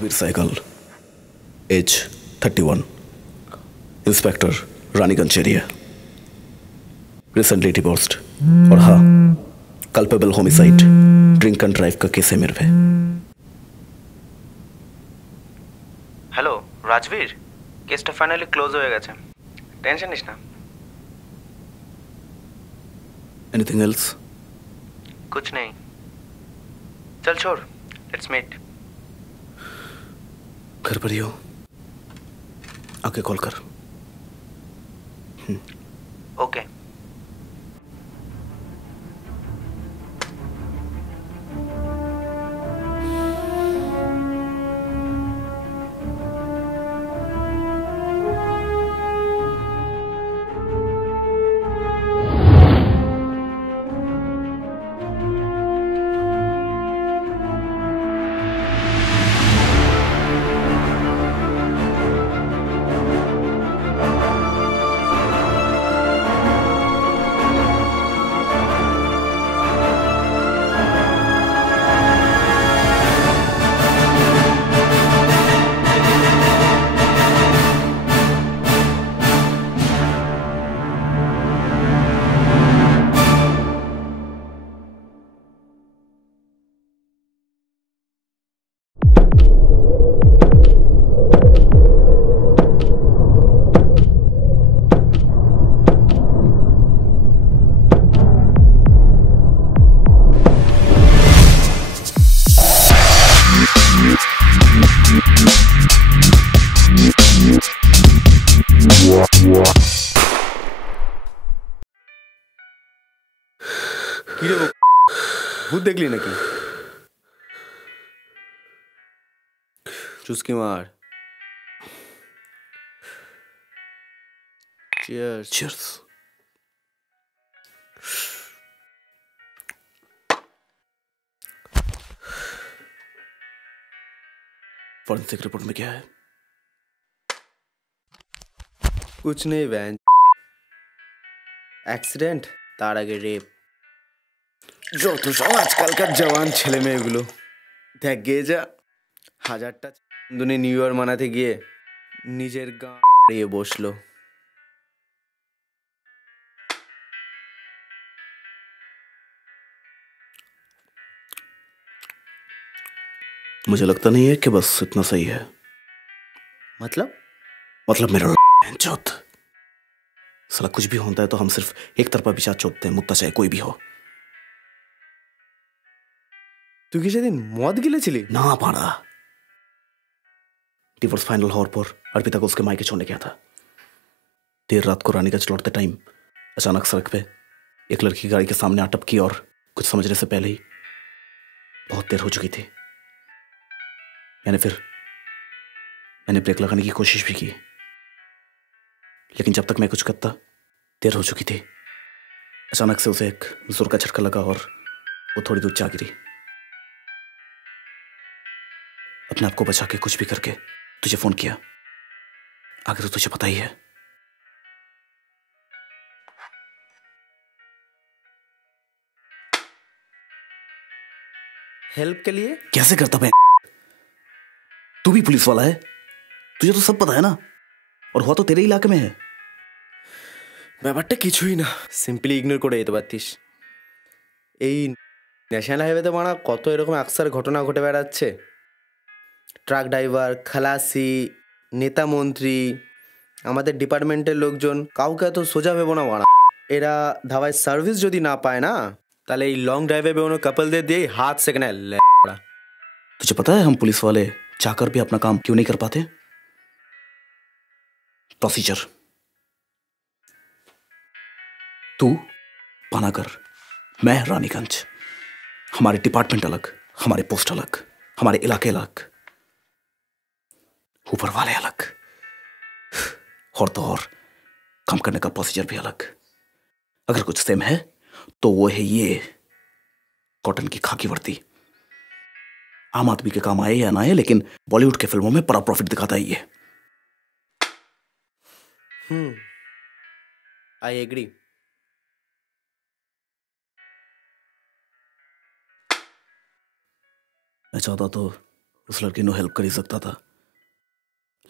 Rajveer Sehgal, age 31, inspector Raniganj area, recently divorced. और हाँ, culpable homicide, drink and drive का case है मेरे पे। হ্যালো রাজবীর, কেসটা ফাইনালি ক্লোজ হয়ে গেছে, টেনশন নিস না। Anything else? कुछ नहीं, चल छोड़, लेट्स मीट। घर पर ही हो? आके कॉल कर। ओके। भूत देख ली नाकि चुस्की मार। चीयर्स। चीयर्स। फॉरेंसिक रिपोर्ट में क्या है? कुछ नहीं वैन, एक्सीडेंट, तार आगे रेप। जो तो सब आजकलकार जवान छेले मेয়েগুলো দেখ গিয়ে যা হাজারটা বন্ধুনে নিউ ইয়ার মানাতে গিয়ে নিজের গাঁ হারিয়ে বসলো। मुझे लगता नहीं है कि बस इतना सही है। मतलब मेरा चौथ साला कुछ भी होता है तो हम सिर्फ एक तरफा विचार चोदते हैं, मुद्दा चाहे कोई भी हो। तू कि सेदिन मद गिलेছিলি? ना पाड़ा, डिवोर्स फाइनल होने पर अर्पिता को उसके मायके छोड़ने गया था। देर रात को रानीगंज लौटते टाइम अचानक सड़क पे एक लड़की गाड़ी के सामने आ टपकी और कुछ समझने से पहले ही बहुत देर हो चुकी थी। मैंने ब्रेक लगाने की कोशिश भी की, लेकिन जब तक मैं कुछ करता देर हो चुकी थी। अचानक से उसे एक जोर का झटका लगा और वो थोड़ी दूर जा गिरी। अपने आप को बचा के कुछ भी करके तुझे फोन किया, आगे तो तुझे पता ही है। हेल्प के लिए कैसे करता मैं? तू भी पुलिस वाला है, तुझे तो सब पता है ना, और हुआ तो तेरे इलाके में है। ব্যাপারটা কিছুই না, সিম্পলি ইগনোর করে যেতে পারতিস। এই ন্যাশনাল হাইওয়েতে মারা কত এরকম আকসার ঘটনা ঘটে বেড়াচ্ছে। ট্রাক ড্রাইভার, খালাসি, নেতা মন্ত্রী, আমাদের ডিপার্টমেন্টের লোকজন কাউকে এত সোজা ভেবো না মারা। এরা ধাবায় সার্ভিস যদি না পায় না, তাহলে এই লং ড্রাইভে বেরোনো কাপলদের দিয়ে হাত সেখানে। तुझे पता है हम पुलिस वाले चाहकर भी अपना काम क्यों नहीं कर पाते? प्रोसीजर। तू पानागर, मैं रानीगंज। हमारे डिपार्टमेंट अलग, हमारे पोस्ट अलग, हमारे इलाके अलग, ऊपर वाले अलग, और तो और काम करने का प्रोसीजर भी अलग। अगर कुछ सेम है तो वो है ये कॉटन की खाकी वर्दी। आम आदमी के काम आए या ना आए, लेकिन बॉलीवुड के फिल्मों में बड़ा प्रॉफिट दिखाता है ये। I agree. मैं चाहता तो उस लड़की ने हेल्प कर ही सकता था,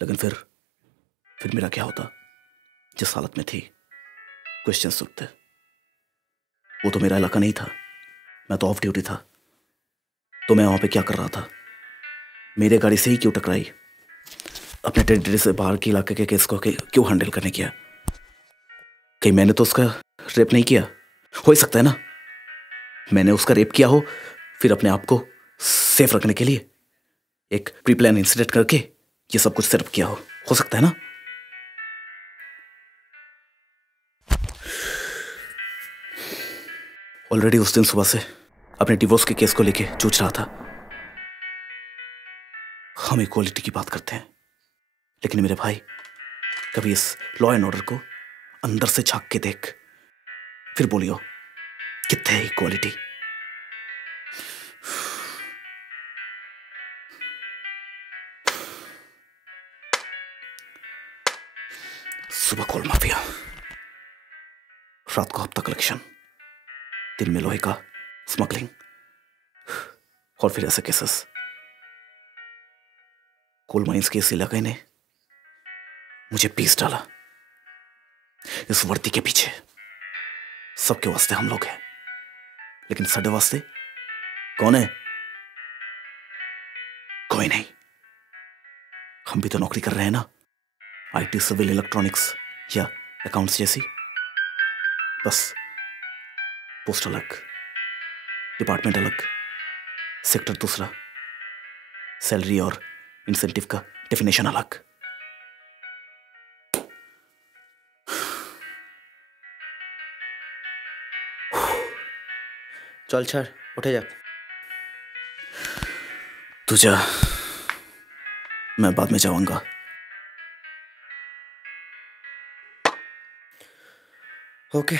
लेकिन फिर मेरा क्या होता? जिस हालत में थी क्वेश्चंस उठते। वो तो मेरा इलाका नहीं था, मैं तो ऑफ ड्यूटी था। तो मैं वहां पे क्या कर रहा था? मेरे गाड़ी से ही क्यों टकराई? अपने टेरिटरी से बाहर के इलाके के केस को क्यों हैंडल करने किया? कहीं मैंने तो उसका रेप नहीं किया? हो ही सकता है ना मैंने उसका रेप किया हो, फिर अपने आप को सेफ रखने के लिए एक प्री प्लान इंसिडेंट करके ये सब कुछ सेटअप किया हो सकता है ना? ऑलरेडी उस दिन सुबह से अपने डिवोर्स के केस को लेके जूझ रहा था। हम इक्वालिटी की बात करते हैं, लेकिन मेरे भाई कभी इस लॉ एंड ऑर्डर को अंदर से झांक के देख, फिर बोलियो कितने है इक्वालिटी? सुबह कोल माफिया, रात को हफ्ता कलेक्शन, दिन में लोहे का स्मगलिंग, और फिर ऐसे केसेस। कोल माइंस के इस इलाके ने मुझे पीस डाला। इस वर्दी के पीछे सबके वास्ते हम लोग हैं, लेकिन साडे वास्ते कौन है? कोई नहीं। हम भी तो नौकरी कर रहे हैं ना, आईटी, सिविल, इलेक्ट्रॉनिक्स या अकाउंट्स जैसी। बस पोस्ट अलग, डिपार्टमेंट अलग, सेक्टर दूसरा, सैलरी और इंसेंटिव का डेफिनेशन अलग। चल छाड़, उठे जा। तू जा, मैं बाद में जाऊंगा। ओके।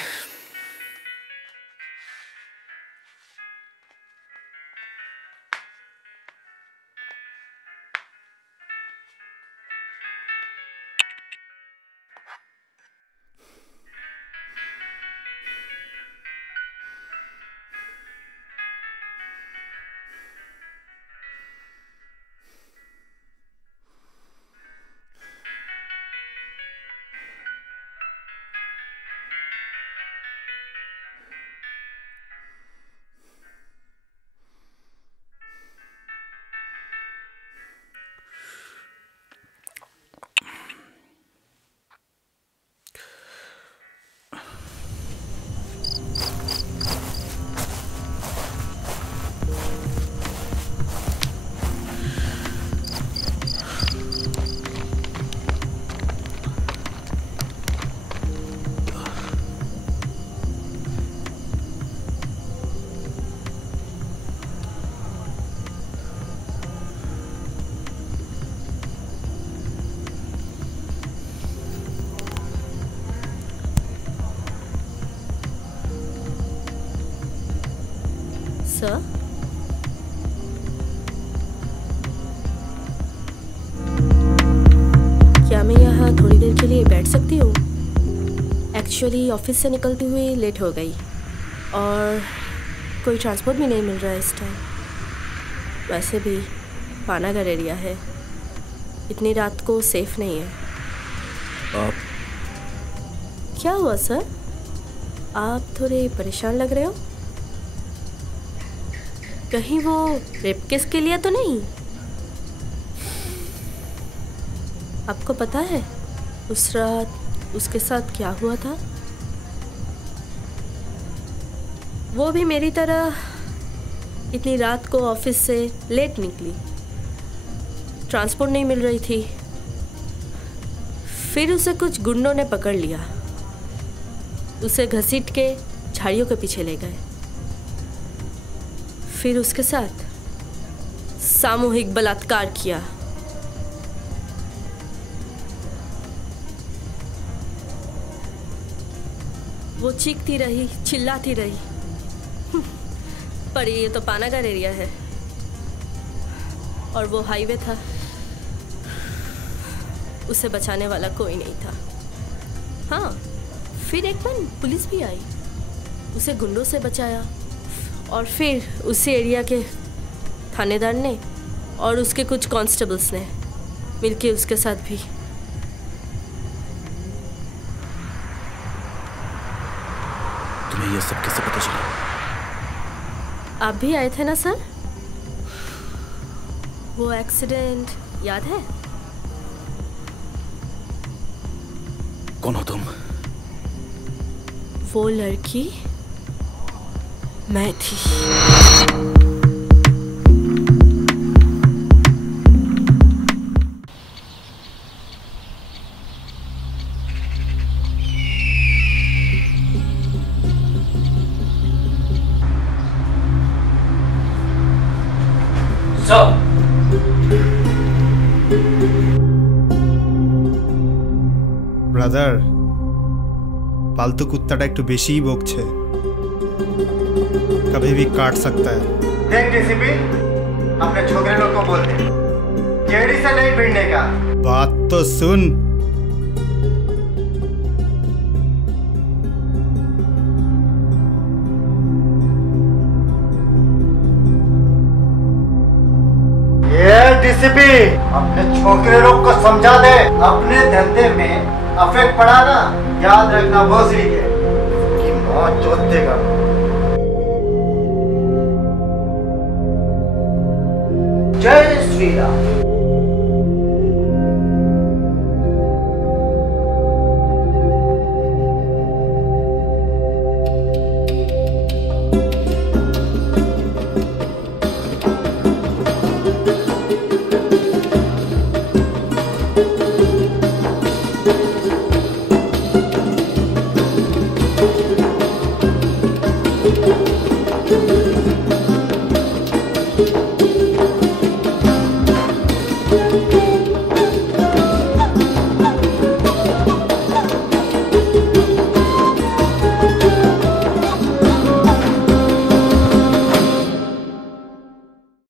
सर, क्या मैं यहाँ थोड़ी देर के लिए बैठ सकती हूँ? एक्चुअली ऑफिस से निकलती हुई लेट हो गई और कोई ट्रांसपोर्ट भी नहीं मिल रहा है इस टाइम। वैसे भी पानागढ़ एरिया है, इतनी रात को सेफ नहीं है। आप क्या हुआ सर? आप थोड़े परेशान लग रहे हो। कहीं वो रेप केस के लिए तो नहीं? आपको पता है उस रात उसके साथ क्या हुआ था? वो भी मेरी तरह इतनी रात को ऑफिस से लेट निकली, ट्रांसपोर्ट नहीं मिल रही थी। फिर उसे कुछ गुंडों ने पकड़ लिया, उसे घसीट के झाड़ियों के पीछे ले गए। फिर उसके साथ सामूहिक बलात्कार किया। वो चीखती रही, चिल्लाती रही। पर ये तो पानागढ़ एरिया है और वो हाईवे था, उसे बचाने वाला कोई नहीं था। हाँ, फिर एक बार पुलिस भी आई, उसे गुंडों से बचाया और फिर उसी एरिया के थानेदार ने और उसके कुछ कांस्टेबल्स ने मिलके उसके साथ भी। तुम्हें ये सब कैसे पता चला? आप भी आए थे ना सर? वो एक्सीडेंट याद है? कौन हो तुम? वो लड़की मैं थी। ব্রাদার, पालतू कुत्ताটা একটু বেশিই বকছে। कभी भी काट सकता है। देख डीसीपी, अपने छोकरे लोग को बोल दे केड़ी से नहीं भिड़ने का। बात तो सुन। ये डीसीपी अपने छोकरे लोग को समझा दे, अपने धंधे में अफेक्ट पड़ा ना, याद रखना भोसड़ी के कि मौत चोट देगा। जय श्री राम।